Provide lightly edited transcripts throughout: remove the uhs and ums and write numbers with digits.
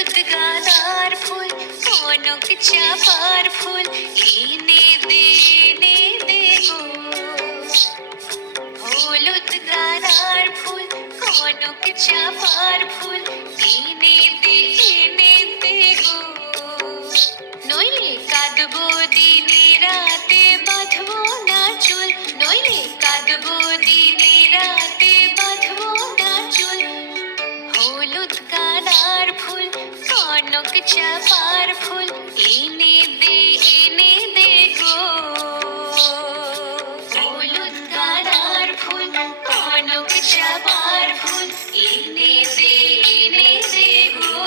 হলুদ গাঁদার ফুল, কনক চাঁপার ফুল, এনে দে গো। হলুদ গাঁদার ফুল, কনক চাঁপার ফুল, এনে দে গো। নইলে কাঁদবো দিনে রাতে, বাঁধবো না চুল, নইলে কাঁদবো দিনে রাতে, বাঁধবো না চুল। হলুদ গাঁদার ফুল, কনক চাঁপার ফুল, এনে দে গো। হলুদ গাঁদার ফুল, কনক চাঁপার ফুল, এনে দে গো।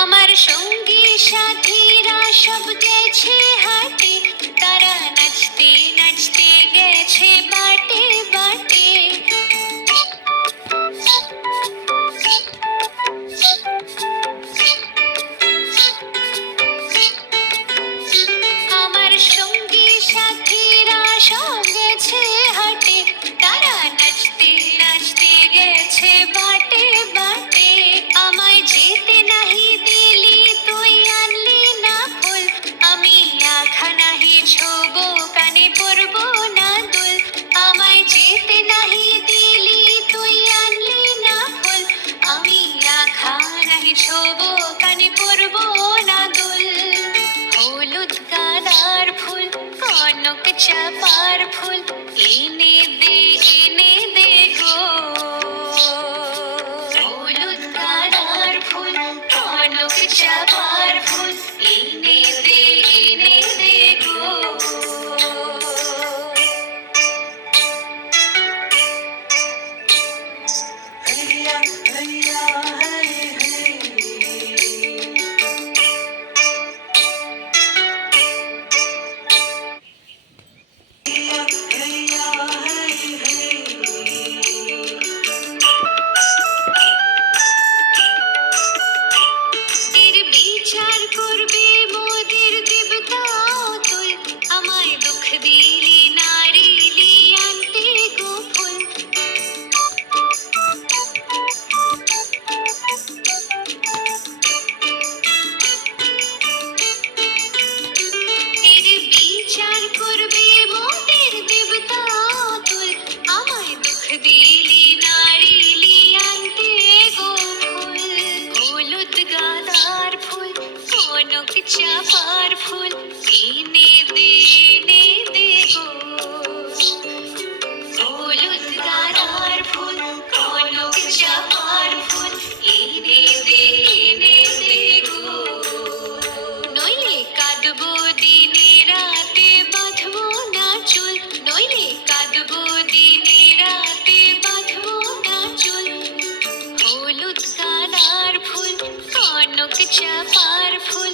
আমার সঙ্গী সাথীরা সব গেছে হাটে, তারা নাচতে নাচতে গেছে বাটে বাটে। আমার সঙ্গী সাথীরা সব গেছে হাটে, তারা নাচতে নাচতে গেছে বাটে বাটে। আমায় যেতে নাহি দিলি, তুই আনলি না ফুল, আমি আখা নাহি ছোবো, কানে পরবো না দুল। আমায় যেতে নাহি দিলি, তুই আনলি না ফুল, আমি আখা নাহি ছোবো, কানে পরবো না দুল। হলুদ গাঁদার ফুল, কনক চাঁপার ফুল, এনে দে গো। হলুদ গাঁদার ফুল, কনক চাঁপার ফুল, এনে দে গো। हैया हैया है এর বিচার করবে মোদের দেবতা অতুল, আমায় দুঃখ দিলি নারিলি আনতে গো ফুল। এর বিচার করবে মোদের দেবতা অতুল, আমায় দুঃখ দিলি নারিলি আনতে গো ফুল। হলুদ গাঁদার ফুল, কনক চাঁপার ফুল, এনে দে গো। হলুদ গাঁদার ফুল, কনক চাঁপার ফুল, এনে দে গো। নইলে কাঁদবো দিনে রাতে, বাঁধবো না চুল, নইলে কাঁদবো দিনে রাতে, বাঁধবো না চুল। হলুদ গাঁদার ফুল, কনক চাঁপার ফুল,